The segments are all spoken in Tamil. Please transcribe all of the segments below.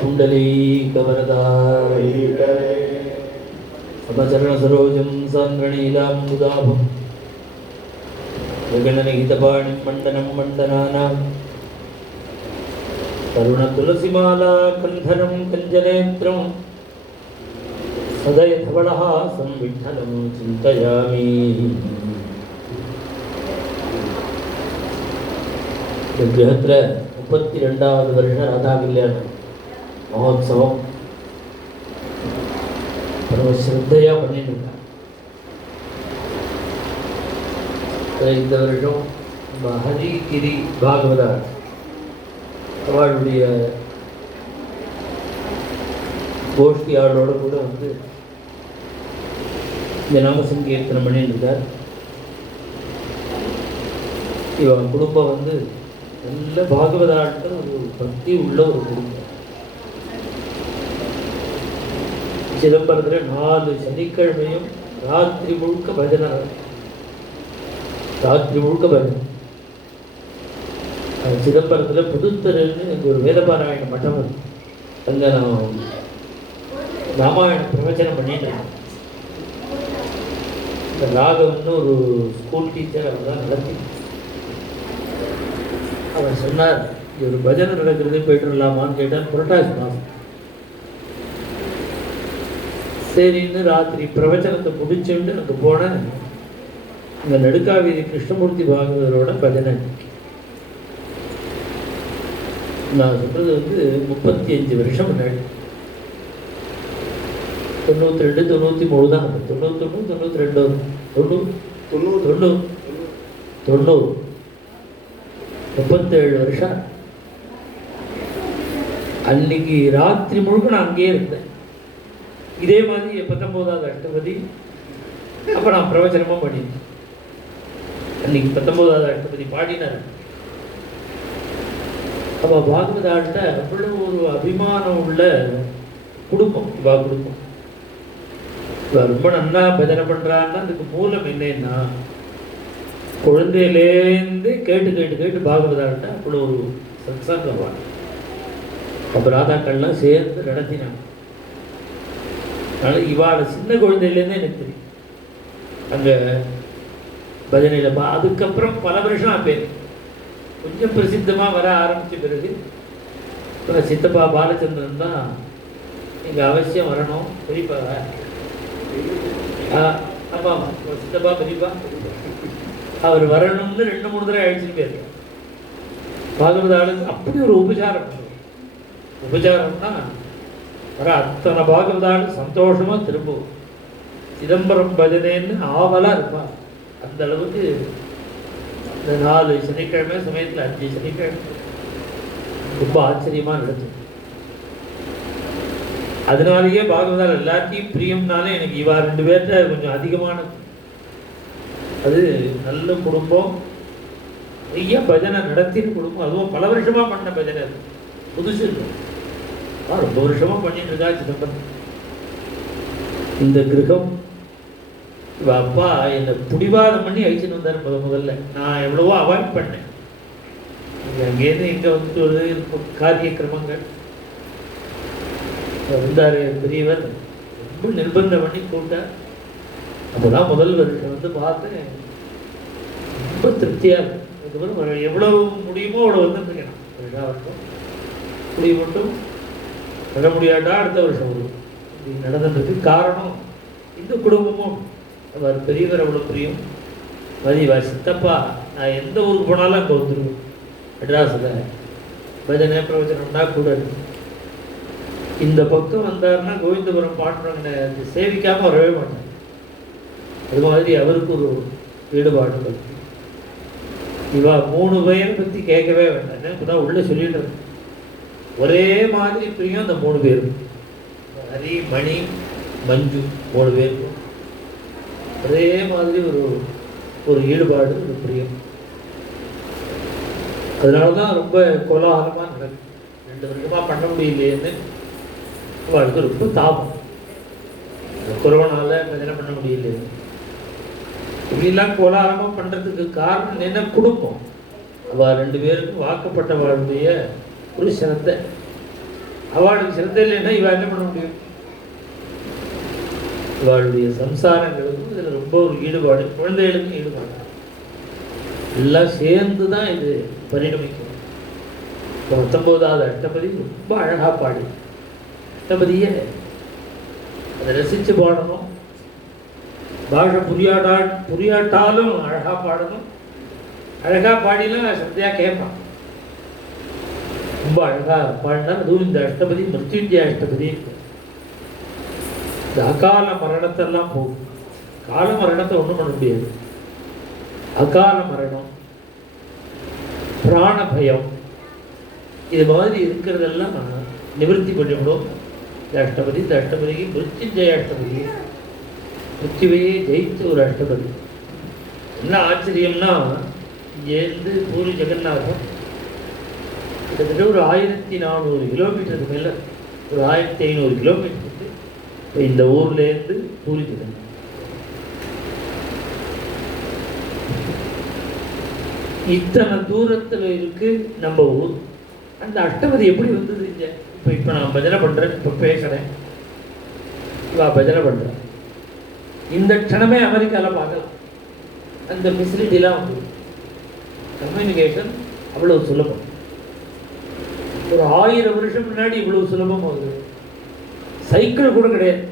कुंडलीकवरदा समचरणसरोजं सान्द्रणीलां मुदाभं गगननिहितपाणिं मण्डनं मण्डनानां तरुणतुलसीमाला कन्धरं कञ्जनेत्रं सदयधवलहासं विठ्ठलं चिन्तयामि। विग्रहत्र 32வது வருஷ ராதா கல்யாண மகோத்சவம் பரம ஸ்ரத்தையா பண்ணிட்டு இருக்காங்க. இந்த வருஷம் ஹரிகிரி பாகவதர் அவளுடைய கோஷ்டியாளோட கூட வந்து இந்த நாம சங்கீர்த்தனம் பண்ணிட்டு இருக்கார். இவன் குடும்பம் வந்து நல்ல பாகவதாட்ட ஒரு பக்தி உள்ள ஒரு குடும்பம். சிதம்பரத்தில் 4 சனிக்கிழமையும் ராத்திரி முழுக்க பஜனை, ராத்திரி முழுக்க பஜனை. சிதம்பரத்தில் புதுத்தருன்னு அங்கே ஒரு வேதபாராயண மட்டம் இருக்கு. அங்கே நான் ராமாயண பிரவச்சனம் பண்ணிட்டு இருக்கேன். இந்த ராகவன்னு ஒரு ஸ்கூல் டீச்சர் அவர் தான் நடத்தி. அவர் சொன்னார், இது ஒரு பஜனை நடக்கிறது, போயிட்டு வரலாமான்னு கேட்டால் புரட்டாசி மாதம். சரின்னு ராத்திரி பிரவச்சனத்தை முடிச்சுட்டு அங்கே போனேன். இந்த நடுக்காவேரி கிருஷ்ணமூர்த்தி பாகவதரோட பஜனை. நான் சொல்றது வந்து 35 வருஷம் முன்னாடி, 92 93 தான். 91 92 90 37 வருஷம். அன்னைக்கு ராத்திரி முழுக்க நான் அங்கேயே இருந்தேன். இதே மாதிரி 19வது அஷ்டபதி அப்போ நான் பிரவச்சனமாக பண்ணியிருந்தேன். அன்னைக்கு 19வது அஷ்டபதி பாடினார். அப்போ பாகவதாட்ட அவ்வளோ ஒரு அபிமானம் உள்ள குடும்பம் இவா குடும்பம். இவா ரொம்ப நல்லா பஜனை பண்ணுறான்னா அதுக்கு மூலம் என்னன்னா, குழந்தையிலேருந்து கேட்டு கேட்டு கேட்டு பாகவதாட்ட அவ்வளோ ஒரு சத்சங்கவான். அப்போ ராதாக்கள்லாம் சேர்ந்து நடத்தினாங்க. அதனால் இவாளை சின்ன குழந்தையிலேருந்தே எனக்கு தெரியும் அங்கே பஜனையில். அதுக்கப்புறம் பல வருஷம் அப்பேன் கொஞ்சம் பிரசித்தமாக வர ஆரம்பித்த பிறகு இப்போ சித்தப்பா பாலச்சந்திரன் தான் இங்கே அவசியம் வரணும், பெரியப்பா ஆமாம் சித்தப்பா பெரியப்பா அவர் வரணும்னு 2-3 தடவை அழைச்சிட்டு போயிருக்கார். பாகவதாளுக்கு அப்படி ஒரு உபச்சாரம். உபச்சாரம்னா வர அத்தனை பாகவதாளும் சந்தோஷமாக திரும்பும். சிதம்பரம் பஜனைன்னு ஆவலாக இருப்பார். அந்த அளவுக்கு இந்த 4 சனிக்கிழமை சமயத்தில் 5 சனிக்கிழமை ரொம்ப ஆச்சரியமாக நடக்கும். அதனாலேயே பாகவதால் எல்லாத்தையும் பிரியம்னாலே எனக்கு இவா 2 பேர்கிட்ட கொஞ்சம் அதிகமான. அது நல்ல குடும்பம், நிறைய பஜனை நடத்தின குடும்பம். அதுவும் பல வருஷமாக பண்ண பஜனை. அது புதுசு இல்லை, ரொம்ப வருஷமாக பண்ணிட்டு இருக்கா சிதம்பரம். இந்த கிரகம் இவ அப்பா என்னை பிடிவாதம் பண்ணி அழிச்சுட்டு வந்தார். முதல்ல நான் எவ்வளவோ அவாய்ட் பண்ணேன். அங்கேருந்து இங்கே வந்துட்டு ஒரு காரிய கிரமங்கள் வந்தார் பெரியவர். ரொம்ப நிர்பந்தம் பண்ணி கூப்பிட்டார். அப்போதான் முதல் வருஷம் வந்து பார்த்தேன். ரொம்ப திருப்தியாக இருக்கு. அதுக்கப்புறம் எவ்வளவு முடியுமோ அவ்வளோ வந்துருக்கேன். வருஷம் முடிய மட்டும் வர முடியாட்டா அடுத்த வருஷம் வரும். இப்படி நடந்துருக்கு. காரணம் இந்த குடும்பமும் அவர் பெரியவர் அவ்வளோ பிரியம். மதிவா சித்தப்பா நான் எந்த ஊருக்கு போனாலும் அங்கே வந்துடுவோம். மெட்ராஸில் பஜனை பிரவச்சனம்னா கூட இந்த பக்கம் வந்தாருன்னா கோவிந்தபுரம் பாட்டுறவங்க சேவிக்காமல் வரவே மாட்டாங்க. அது மாதிரி அவருக்கு ஒரு ஈடுபாடு பற்றி. இவா 3 பேரை பற்றி கேட்கவே வேண்டாம். இப்போதான் உள்ளே சொல்லிடுறேன். ஒரே மாதிரி பிரியம் அந்த 3 பேரும். ஹரி, மணி, மஞ்சு 3 பேருக்கும் ஒரே மாதிரி ஒரு ஈடுபாடு, ஒரு பிரியம். அதனால தான் ரொம்ப கோலாகலமாக நடக்கும். 2 வருஷமாக பண்ண முடியலையேன்னு அவளுக்கு ரொம்ப தாபம். கொரோனாவில் பஜனை பண்ண முடியலையே. இப்படிலாம் கோலாகலமாக பண்ணுறதுக்கு காரணம் என்ன? குடும்பம். அவள் 2 பேருக்கும் வாக்கப்பட்டவாளுடைய ஒரு சிரத்தை. அவளுக்கு சிரத்தை இல்லைன்னா இவள் என்ன பண்ண முடியும்? இவளுடைய சம்சாரங்களுக்கும் இதில் ரொம்ப ஒரு ஈடுபாடு, குழந்தைகளுக்கும் ஈடுபாடு, எல்லாம் சேர்ந்து தான் இது பரிணமிக்கும். 19வது அஷ்டபதி ரொம்ப அழகாக பாடி, அஷ்டபதியை அதை ரசித்து பாடணும். பாஷை புரியாட்டாலும் அழகாக பாடணும். அழகாக பாடிலாம் சந்தையாக கேட்பான். ரொம்ப அழகாக பாடினா அதுவும் இந்த அஷ்டபதி மிருத்யுஞ்சய அஷ்டபதி. இந்த அகால மரணத்தெல்லாம் போகும். கால மரணத்தை ஒன்றும் பண்ண முடியாது. அகால மரணம், பிராண பயம், இது மாதிரி இருக்கிறதெல்லாம் நிவர்த்தி பண்ணிவிடும் இந்த அஷ்டபதி. இந்த அஷ்டபதிக்கு மிருத்யுஞ்சய அஷ்டபதி, மிருத்யுவையே ஜெயித்த ஒரு அஷ்டபதி. என்ன ஆச்சரியம்னா, இங்கேருந்து பூரி ஜெகநாதம் கிட்டத்தட்ட ஒரு 1400 கிலோமீட்டருக்கு மேலே, ஒரு 1500 கிலோமீட்டருக்கு இந்த ஊர்லேருந்து பூரி ஜெகநாதம். இத்தனை தூரத்தில் இருக்கு நம்ம ஊர். அந்த அஷ்டபதி எப்படி வந்தது இங்கே? இப்போ நான் பஜனை பண்ணுறேன், இப்போ பேசுகிறேன், இவா பஜனை பண்ணுறேன். இந்த க்ஷணமே அமெரிக்காவில் பார்க்கலாம். அந்த ஃபெசிலிட்டிலாம் வந்து கம்யூனிகேஷன் அவ்வளோ சுலபம். ஒரு 1000 வருஷம் முன்னாடி இவ்வளவு சுலபம் ஆகுது. சைக்கிள் கூட கிடையாது.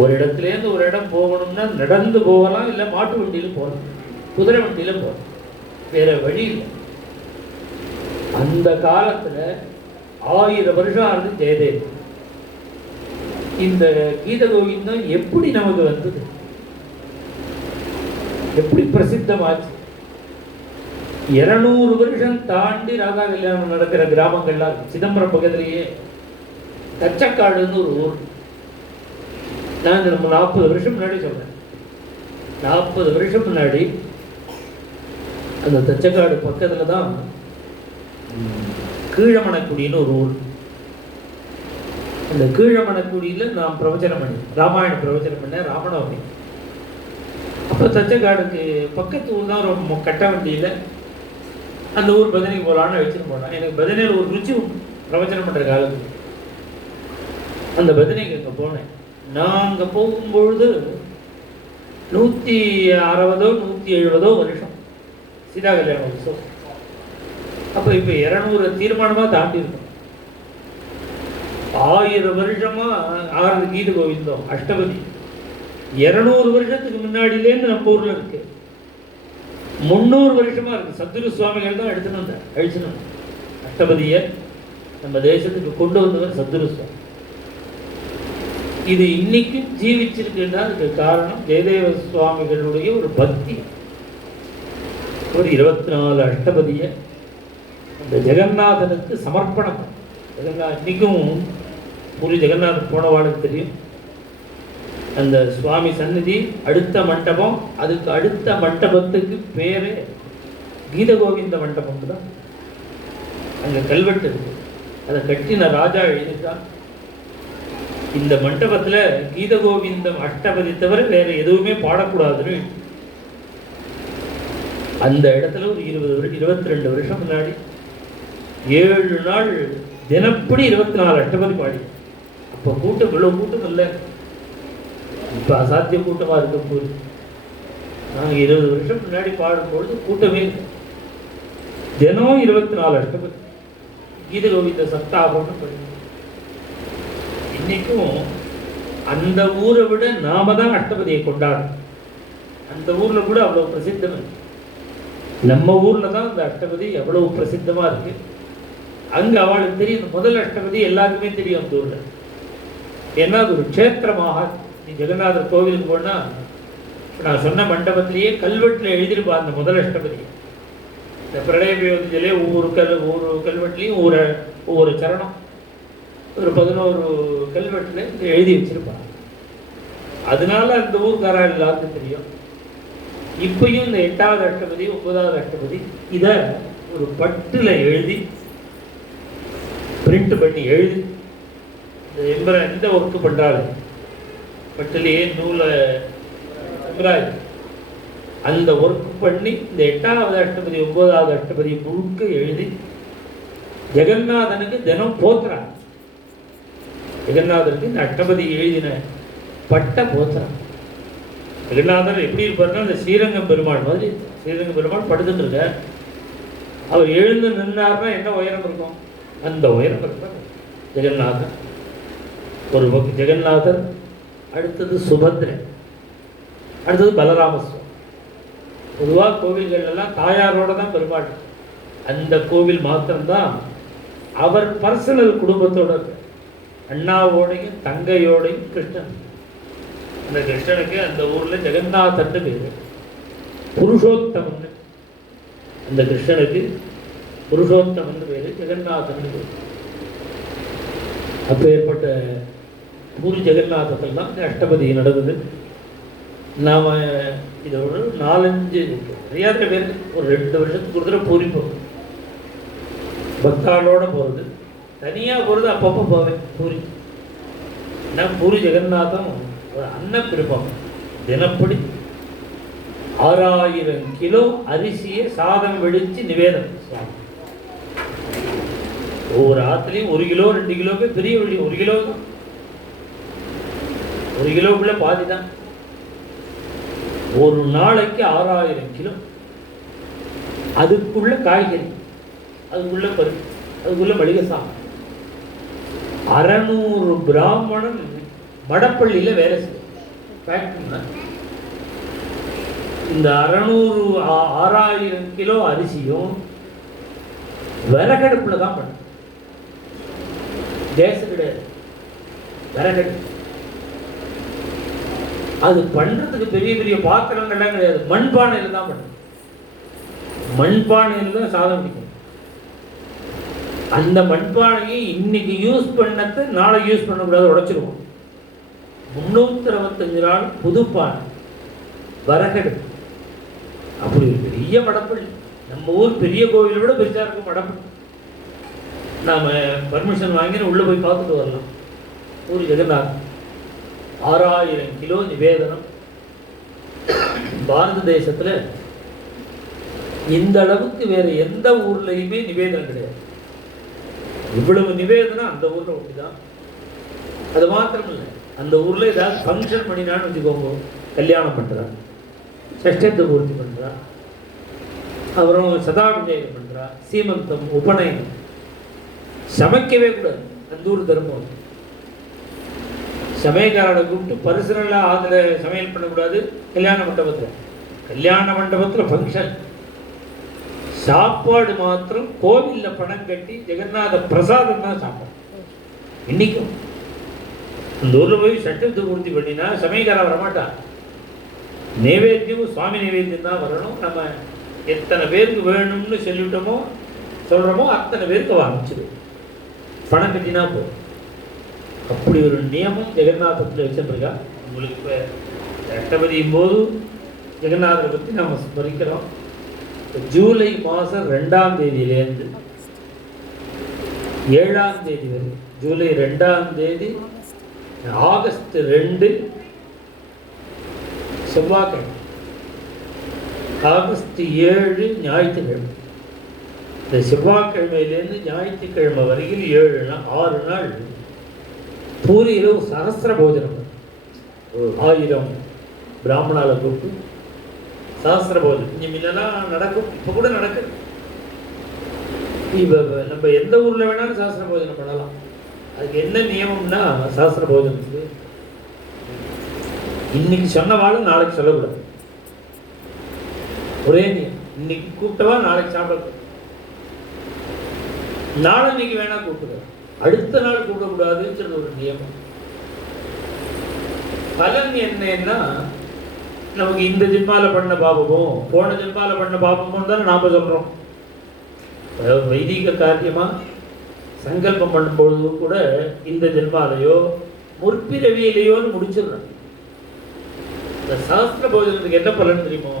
ஒரு இடத்துலேருந்து ஒரு இடம் போகணும்னா நடந்து போகலாம், இல்லை மாட்டு வண்டியில் போகலாம், குதிரை வண்டியில் போகலாம், வேற வழி இல்லை. அந்த காலத்தில் 1000 வருஷம் ஆகுது ஜெயதேவ். இந்த கீத கோவிந்தம் எப்படி நமக்கு வந்தது? எப்படி பிரசித்தமாச்சு? 200 வருஷம் தாண்டி ராதா கல்யாணம் நடக்கிற கிராமங்கள்லாம் சிதம்பரம் பக்கத்திலேயே தச்சக்காடுன்னு ஒரு ஊர். நான் நம்ம 40 வருஷம் முன்னாடி சொல்றேன். 40 வருஷம் முன்னாடி அந்த தச்சக்காடு பக்கத்துல தான் கீழமணக்குடின்னு ஒரு ஊர். அந்த கீழமணக்குடியில் நான் பிரவச்சனம் பண்ணேன், ராமாயண பிரவச்சனம் பண்ணேன், ராமநவமி. அப்போ தச்சக்காடுக்கு பக்கத்து ஊர் தான் ரொம்ப கட்ட வண்டியில் அந்த ஊர் பஜனைக்கு போகலான்னு வச்சுட்டு போனேன். எனக்கு பஜனையில் ஒரு ருச்சி உண்டு பிரவச்சனம் பண்ணுற காலத்துக்கு. அந்த பஜனைக்கு அங்கே போனேன். நான் அங்கே போகும்பொழுது 160 170 வருஷம் சீதா கல்யாண உற்சவம். அப்போ இப்போ 200 தீர்மானமாக தாண்டி இருக்கும். 1000 வருஷமா ஆறு கீத கோவிந்தம் அஷ்டபதி 200 வருஷத்துக்கு முன்னாடியிலேருந்து நம்ம ஊரில் இருக்கு. 300 வருஷமா இருக்கு. சத்குரு சுவாமிகள் தான் எடுத்துன்னு வந்தார், அழிச்சுன்னு அஷ்டபதியை நம்ம தேசத்துக்கு கொண்டு வந்தவர் சத்குரு சுவாமி. இது இன்னைக்கும் ஜீவிச்சிருக்குன்னா அதுக்கு காரணம் ஜெயதேவ சுவாமிகளுடைய ஒரு பக்தி. ஒரு 24 அஷ்டபதியை அந்த ஜெகநாதனுக்கு சமர்ப்பணம். இன்னைக்கும் பூரி ஜெகநாதன் போனவாளுக்கு தெரியும். அந்த சுவாமி சந்நிதி அடுத்த மண்டபம், அதுக்கு அடுத்த மண்டபத்துக்கு பேரு கீத கோவிந்த மண்டபம் தான். அங்கே கல்வெட்டு இருக்கு. அதை கட்டின ராஜா எழுதிட்டான். இந்த மண்டபத்தில் கீத கோவிந்தம் அஷ்டபதி தவிர வேற எதுவுமே பாடக்கூடாதுன்னு. அந்த இடத்துல ஒரு 22 வருஷம் முன்னாடி 7 நாள் தினப்படி 24 அஷ்டபதி பாடி. அப்போ கூட்டம் இவ்வளவு கூட்டம் இல்லை. இப்போ அசாத்திய கூட்டமாக இருக்கும் போது நாங்கள் 20 வருஷம் முன்னாடி பாடும்பொழுது கூட்டமே தினம் 24 அஷ்டபதி கீத கோவிந்த சப்தாகம்னு பண்ணி. இன்னைக்கும் அந்த ஊரை விட நாம தான் அஷ்டபதியை கொண்டாடும். அந்த ஊர்ல கூட அவ்வளவு பிரசித்தம் இருக்கு. நம்ம ஊர்ல தான் அந்த அஷ்டபதி எவ்வளவு பிரசித்தமா இருக்கு. அங்க அவளுக்கு தெரியும். முதல் அஷ்டபதி எல்லாருக்குமே தெரியும் அந்த ஊர்ல. ஏன்னா அது ஒரு க்ஷேத்திரமாக. நீ ஜெகநாதர் கோவிலுக்கு போனா நான் சொன்ன மண்டபத்திலேயே கல்வெட்டில் எழுதிருப்பா அந்த முதல் அஷ்டபதி. இந்த பிரளய வியோதிலே ஒவ்வொரு கல்வெட்டுலையும் ஒவ்வொரு சரணம் ஒரு 11 கல்வெட்டில் எழுதி வச்சிருப்பா. அதனால அந்த ஊர்காரா எல்லாருக்கும் தெரியும். இப்பயும் இந்த 8வது அஷ்டபதி 9வது அஷ்டபதி இதை ஒரு பட்டில் எழுதி பிரிண்ட் பண்ணி எழுதி எந்த ஒர்க்கு பண்ணுறாரு பட்டிலேயே நூலை எம்ப்ராய்டரி அந்த ஒர்க் பண்ணி இந்த 8வது அஷ்டபதி 9வது அஷ்டபதி முழுக்க எழுதி ஜெகநாதனுக்கு தினம் போத்துறான். ஜெகநாதனுக்கு இந்த அஷ்டபதி எழுதின பட்ட போத்துறான். ஜெகநாதர் எப்படி இருப்பாருன்னா இந்த ஸ்ரீரங்கம் பெருமாள் மாதிரி. ஸ்ரீரங்கம் பெருமாள் படுத்துட்டு இருக்க, அவர் எழுந்து நின்றாருன்னா என்ன உயரம் இருக்கும், அந்த உயரம் இருப்பார் ஜெகநாதர். ஒரு பக்கம் ஜெகநாதர், அடுத்தது சுபத்ரன், அடுத்தது பலராமசுவாமி. பொதுவாக கோவில்கள்லாம் தாயாரோட தான் பெருமாள். அந்த கோவில் மாத்திரம்தான் அவர் பர்சனல் குடும்பத்தோட இருக்கு. அண்ணாவோடையும் தங்கையோடையும் கிருஷ்ணன். அந்த கிருஷ்ணனுக்கு அந்த ஊர்ல ஜெகநாதன்னு பேரு, புருஷோத்தமன். அந்த கிருஷ்ணனுக்கு புருஷோத்தமன் பேரு, ஜெகநாதன் பேரு. அப்போ ஏற்பட்ட பூரி ஜெகநாதத்தெல்லாம் இந்த அஷ்டபதி நடந்தது. நாம் இதை ஒரு 4-5 நிறையாத பேர் ஒரு 2 வருஷத்துக்கு ஒரு தடவை பூரி போகும். பக்தாளோட போகிறது, தனியாக போகிறது அப்பப்போ போவேன் பூரி. நான் பூரி ஜெகநாதம் ஒரு அன்னப்பிருப்பம். தினப்படி 6000 கிலோ அரிசியை சாதம் வெடித்து நிவேதனம். ஒவ்வொரு ஆற்றுலையும் 1 கிலோ 2 கிலோவே பெரிய வழி. 1 கிலோ தான், 1 கிலோக்குள்ள பாதி தான். ஒரு நாளைக்கு 6000 கிலோ. அதுக்குள்ள காய்கறி, அதுக்குள்ள பருப்பு, அதுக்குள்ள மளிகை சாமான். 600 பிராமணன் மடப்பள்ளியில் வேலை செய்ய. இந்த 6000 கிலோ அரிசியும் விறகடுப்புல தான் பண்ண. கேஸ் கிடையாது, விறகடுப்பு. அது பண்றதுக்கு பெரிய பெரிய பாத்திரங்கள்லாம் கிடையாது, மண்பானையில் தான் பண்ண. மண்பானையில் தான் சாதம் பிடிக்கும். அந்த மண்பானையை இன்னைக்கு யூஸ் பண்ணது நாளைக்கு யூஸ் பண்ணக்கூடாது, உடைச்சிருவோம். 365 நாள் புதுப்பானை, விறகடுப்பு. அப்படி ஒரு பெரிய மடப்பள்ளி. நம்ம ஊர் பெரிய கோவிலை விட பெருசாக இருக்கும் மடப்பள்ளி. நாம் பர்மிஷன் வாங்கி உள்ளே போய் பார்த்துட்டு வரலாம். பூரி ஜெகநாதன் 6000 கிலோ நிவேதனம். பாரத தேசத்தில் இந்த அளவுக்கு வேறு எந்த ஊர்லையுமே நிவேதனம் கிடையாது. இவ்வளவு நிவேதனம் அந்த ஊரில் ஒட்டிதான். அது மாத்திரம் இல்லை, அந்த ஊரில் ஏதாவது ஃபங்க்ஷன் பண்ணினான்னு வச்சுக்கோங்க, கல்யாணம் பண்ணுறா, சஷ்டத்தை பூர்த்தி பண்ணுறா, அப்புறம் சதாபிஷேகம் பண்ணுறா, சீமந்தம், உபநயனம், சமைக்கவே கூடாது. அந்த ஊர் தர்மம். சமையல்காரனை கூப்பிட்டு பர்சனலாக அதில் சமையல் பண்ணக்கூடாது. கல்யாண மண்டபத்தில், கல்யாண மண்டபத்தில் ஃபங்க்ஷன், சாப்பாடு மாத்திரம் கோவிலில் பணம் கட்டி ஜெகநாத பிரசாதம் தான் சாப்பிடும். இன்னைக்கும் அந்த ஊரில் போய் சட்டத்தை பூர்த்தி பண்ணினா சமையல்காரன் வரமாட்டான். நைவேத்தியம் சுவாமி நைவேத்தியம் தான் வரணும். நம்ம எத்தனை பேருக்கு வேணும்னு சொல்லிவிட்டோமோ சொல்கிறோமோ அத்தனை பேருக்கு வாங்கிச்சிடும், பணம் கட்டினா போதும். அப்படி ஒரு நியமம் ஜெகநாதத்தில் வச்சுருக்கா. உங்களுக்கு இப்போ அஷ்டபதியும் போது ஜெகநாதரை பற்றி நாம் ஸ்மரிக்கிறோம். ஜூலை மாதம் 2ஆம் தேதியிலேருந்து 7ஆம் தேதி வரை, ஜூலை 2ஆம் தேதி ஆகஸ்ட் 2 செவ்வாய்க்கிழமை, ஆகஸ்ட் 7 ஞாயிற்றுக்கிழமை. இந்த செவ்வாய்க்கிழமையிலேருந்து ஞாயிற்றுக்கிழமை வரையில் 6 நாள் பூரி இரவு சகசிர போஜனம். 1000 பிராமணால கூப்பிட்டு சகசிர போஜனம். இங்கே முன்னெல்லாம் நடக்கும், இப்போ கூட நடக்குது. இப்போ நம்ம எந்த ஊரில் வேணாலும் சகசிர போஜனம் பண்ணலாம். அதுக்கு என்ன நியமம்னா, சகசிர போஜனத்துக்கு இன்னைக்கு சொன்னவாளும் நாளைக்கு சொல்லக்கூடாது. ஒரே நியமம், இன்னைக்கு கூப்பிட்டவா நாளைக்கு சாப்பிடக்கூடாது. நாளன்னைக்கு வேணா கூப்பிடுறது, அடுத்த நாள் கூப்பிடக்கூடாதுன்னு ஒரு நியமம். பலன் என்னன்னா, நமக்கு இந்த ஜென்மால பண்ண பாபமும் போன ஜென்மால பண்ண பாபமும் தானே நாம சொல்றோம். வைதிக காரியமா சங்கல்பம் பண்ணும்பொழுது கூட இந்த ஜென்மாலையோ முற்பிறவியிலையோன்னு முடிச்சிடுறோம். இந்த சாஸ்திர போஜனத்துக்கு என்ன பலன் தெரியுமோ,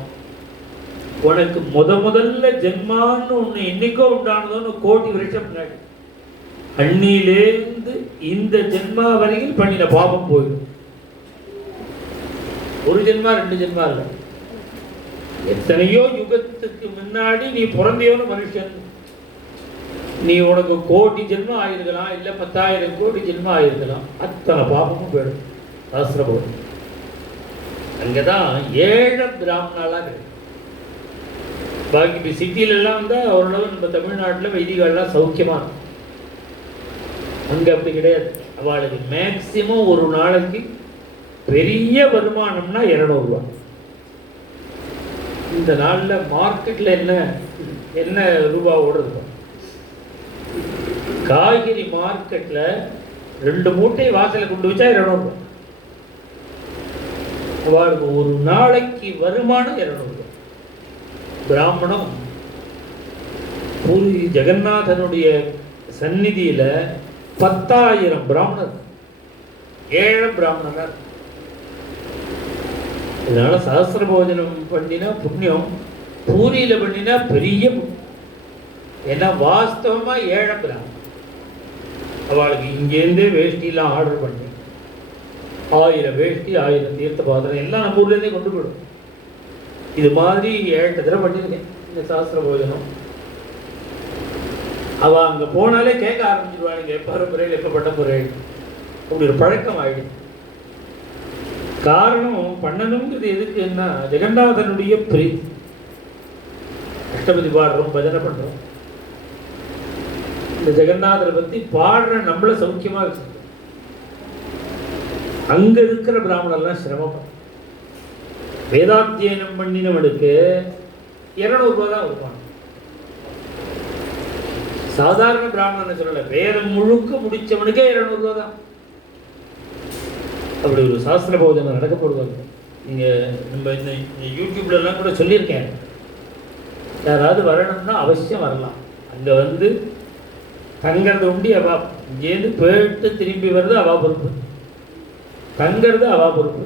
உனக்கு முதல்ல ஜென்மான்னு ஒன்று என்னைக்கோ உண்டானதோன்னு கோடி வருஷம் முன்னாடி அன்னிலேருந்து இந்த ஜென்மா வரையில் பண்ணின பாபம் போயிடும். ஒரு ஜென்மா 2 ஜென்மா இல்லை, எத்தனையோ யுகத்துக்கு முன்னாடி நீ பிறந்தியோன்னு மனுஷன், நீ உனக்கு கோடி ஜென்மம் ஆயிருக்கலாம், இல்லை 10,000 கோடி ஜென்மம் ஆயிருக்கலாம், அத்தனை பாபமும் போயிடும். சாஸ்திரபோதம் அங்கதான் ஏழை பிராமணாலாம் கிடையாது. பாக்கி இப்போ சிட்டியிலெல்லாம் வந்தால் ஓரளவு நம்ம தமிழ்நாட்டில் வைதிகள்லாம் சௌக்கியமாக இருக்கும். அங்கே அப்படி கிடையாது. அவளுக்கு மேக்சிமம் ஒரு நாளைக்கு பெரிய வருமானம்னா 200 ரூபா. இந்த நாளில் மார்க்கெட்டில் என்ன ரூபா ஓடுறது? காய்கறி மார்க்கெட்டில் 2 மூட்டை வாசலை கொண்டு வச்சா 200 ரூபா. அவளுக்கு ஒரு நாளைக்கு வருமானம் 200 ரூபா. பிராமணம் பூரி ஜெகநாதனுடைய சந்நிதியில 10,000 பிராமணர், 7 பிராமணர். இதனால சஹஸ்ர போஜனம் பண்ணினா புண்ணியம், பூரியில பண்ணினா பெரிய புண்ணியம். ஏன்னா வாஸ்தவமா 7 பிராமணர். அவளுக்கு இங்கேருந்தே வேஷ்டிலாம் ஆர்டர் பண்ணி 1000 வேஷ்டி, 1000 தீர்த்த பாத்திரம் எல்லாம் நம்ம ஊர்லேருந்தே கொண்டு போயிடும். இது மாதிரி 7 தடவை பண்ணியிருக்கேன் இந்த சாஸ்திர போஜனம். அவள் அங்கே போனாலே கேட்க ஆரம்பிச்சிடுவாள், நீங்கள் எப்போ முறையில் எப்போ பட்ட முறை அப்படி ஒரு பழக்கம் ஆகிடும். காரணம் பண்ணணுங்கிறது எதுக்குன்னா ஜெகநாதனுடைய பிரீத்தி. அஷ்டபதி பாடுறோம், பஜனை பண்ணுறோம், இந்த ஜெகநாதரை பற்றி பாடுற நம்மளை சௌக்கியமாக வச்சுருக்கோம். அங்கே இருக்கிற பிராமணர்லாம் சிரமப்படும். வேதாத்தியனம் பண்ணினவனுக்கு 200 ரூபா தான் வருமானம். சாதாரண பிராமணன் சொல்லல, வேதம் முழுக்க முடிச்சவனுக்கே 200 ரூபா தான். அப்படி ஒரு சாஸ்திர போதனை நடக்கப்படுவாங்க. நீங்கள் நம்ம இந்த யூடியூப்லலாம் கூட சொல்லியிருக்கேன், யாராவது வரணும்னா அவசியம் வரலாம். அங்கே வந்து தங்கிறது உண்டி அவா, இங்கேருந்து போயிட்டு திரும்பி வர்றது அவா பொறுப்பு, தங்கிறது அவா பொறுப்பு.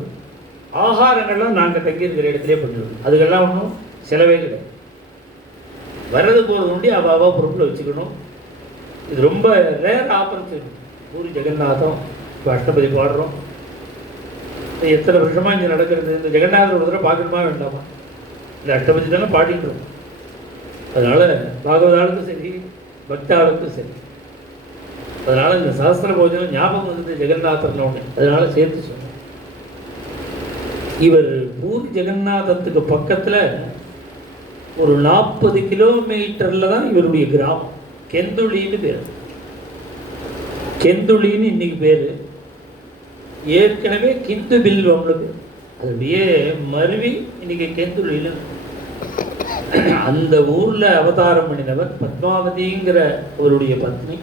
ஆகாரங்கள்லாம் நாங்கள் தங்கியிருக்கிற இடத்துலேயே பண்ணிடுவோம், அதுக்கெல்லாம் ஒன்றும் செலவே கிடையாது. வர்றது போகிறது உண்டி அவா பொறுப்பில் வச்சுக்கணும். இது ரொம்ப ரேர் ஆப்பர்ச்சுனிட்டி. பூரி ஜெகநாதம் இப்போ அஷ்டபதி பாடுறோம், எத்தனை வருஷமாக இங்கே நடக்கிறது. இந்த ஜெகநாதர் ஒரு தடவை பார்க்கணுமா வேண்டாமா? இந்த அஷ்டபதி தானே பாடிக்கிறோம். அதனால் பாகவதாளுக்கும் சரி, பக்தாளுக்கும் சரி. அதனால் இந்த சாஸ்திர போஜனம் ஞாபகம் வந்தது ஜெகநாதர்னு ஒன்று, அதனால் சேர்த்து சொன்னேன். இவர் பூரி ஜெகநாதத்துக்கு பக்கத்தில் ஒரு 40 கிலோமீட்டரில் தான் இவருடைய கிராமம். கெந்துளின்னு பேர். கெந்துளின்னு இன்னைக்கு பேர். ஏற்கனவே கிந்து பில்வம்னு பேர். அதனுடைய மருவி இன்னைக்கு கெந்துளின்னு. அந்த ஊரில் அவதாரம் பண்ணினவர் பத்மாவதிங்கிற அவருடைய பத்னி.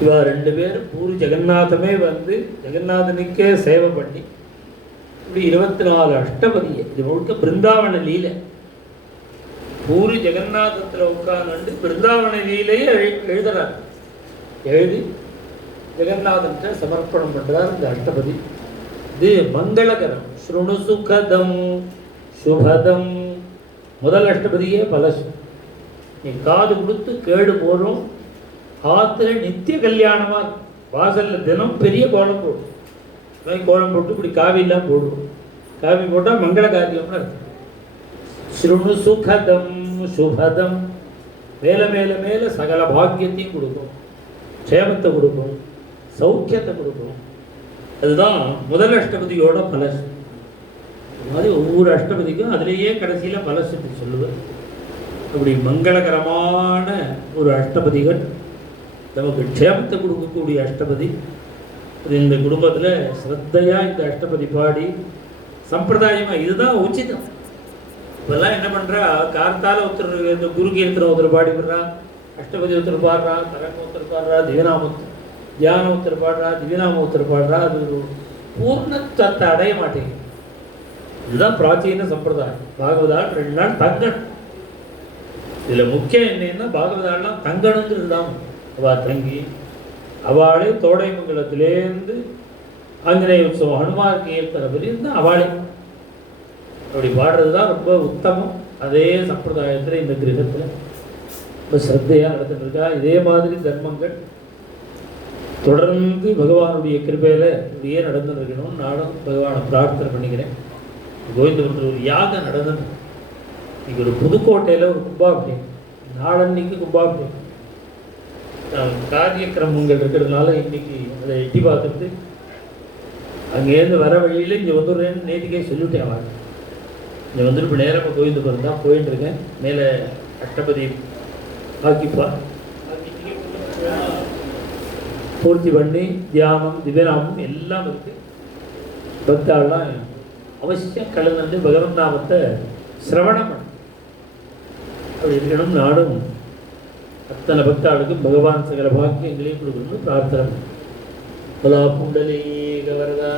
இவா 2 பேர் பூரி ஜெகநாதமே வந்து ஜெகநாதனுக்கே சேவை பண்ணி இப்படி 24 அஷ்டபதியை, இது முழுக்க பிருந்தாவன லீலை. பூரி ஜெகநாதத்தில் உட்கார்ந்து பிருந்தாவன லீலையே எழுதுறார். எழுதி ஜெகநாதன்கிட்ட சமர்ப்பணம் பண்ணுறார் இந்த அஷ்டபதி. இது மங்களகரம். ஸ்ருணு சுகதம் சுபதம். முதல் அஷ்டபதியே பலசு. நீ காது கொடுத்து கேடு போகிறோம். ஆற்றுல நித்திய கல்யாணமாக வாசலில் தினம் பெரிய கோலம் போடும். கோலம் போட்டு இப்படி காவியெல்லாம் போடுவோம். காவி போட்டால் மங்கள காரியம்னு அர்த்தம். ஸ்ருணு சுகதம் சுபதம். மேலே மேலே மேலே சகல பாக்கியத்தையும் கொடுக்கும், க்ஷேமத்தை கொடுக்கும், சௌக்கியத்தை கொடுக்கும். அதுதான் முதல் அஷ்டபதியோட பலசு. அது மாதிரி ஒவ்வொரு அஷ்டபதிக்கும் அதிலேயே கடைசியில் பலசு சொல்லுவேன். அப்படி மங்களகரமான ஒரு அஷ்டபதிகள், நமக்கு க்ஷேமத்தை கொடுக்கக்கூடிய அஷ்டபதி. இந்த குடும்பத்தில் ஸ்ரத்தையாக இந்த அஷ்டபதி பாடி சம்பிரதாயமாக இதுதான் உச்சிதம். இப்போல்லாம் என்ன பண்ணுறா, கார்த்தால ஒருத்தர் இந்த குரு கீர்த்தனை ஒருத்தர் பாடிவிடுறா, அஷ்டபதி ஒருத்தர் பாடுறா, தரங்க ஒருத்தர் பாடுறா, தியானம் ஒருத்தர் பாடுறா, திவ்யநாம ஒருத்தர் பாடுறா. அது ஒரு பூர்ணத்துவத்தை அடைய மாட்டேங்குது. இதுதான் பிராச்சீன சம்பிரதாயம். பாகவதால் 2 நாள் தங்கணும். இதில் முக்கியம் என்னன்னா பாகவதாலாம் தங்கணுங்கிறது தான். அவள் தங்கி அவளே தோடைமங்கலத்திலேருந்து ஆஞ்சநேய உற்சவம் ஹனுமார் கீர்த்தனை வரையும் அவளே அப்படி பாடுறது தான் ரொம்ப உத்தமம். அதே சம்பிரதாயத்தில் இந்த கிரகத்தில் ரொம்ப ஸ்ரத்தையாக நடந்துட்டு இருக்கா. இதே மாதிரி தர்மங்கள் தொடர்ந்து பகவானுடைய கிருபையில் இப்படியே நடந்துருக்கணும். நானும் பகவானை பிரார்த்தனை பண்ணிக்கிறேன். கோவிந்தபுரத்தில் ஒரு யாகம் நடந்தது. இன்னைக்கு ஒரு புதுக்கோட்டையில் ஒரு கும்பாபிஷேகம், நாளன்னைக்கு கும்பாபிஷேகம் காரியக்கிரமங்கள் இருக்கிறதுனால இன்னைக்கு அதை எட்டி பார்த்துட்டு அங்கேருந்து வர வழியில் இங்கே வந்துடுறேன்னு நேற்றுக்கே சொல்லிவிட்டேன். அவன் இங்கே வந்துட்டு இப்போ நேரம் கோயிலுக்கு பிறகு தான் போயிட்டு இருக்கேன். மேலே அஷ்டபதி ஆக்கிப்பா பூர்த்தி பண்ணி தியானம் திவ்யநாமம் எல்லாம் இருக்குது. பக்தாள்லாம் அவசியம் கலந்து பகவன் நாமத்தை சிரவணம் பண்ண அப்படி இருக்கணும். நாடும் அத்தனை பக்தாளுக்கும் பகவான் சகல பாக்கியங்களையும் கொடுக்கணும்னு பிரார்த்தனை. புண்டலீக வரதா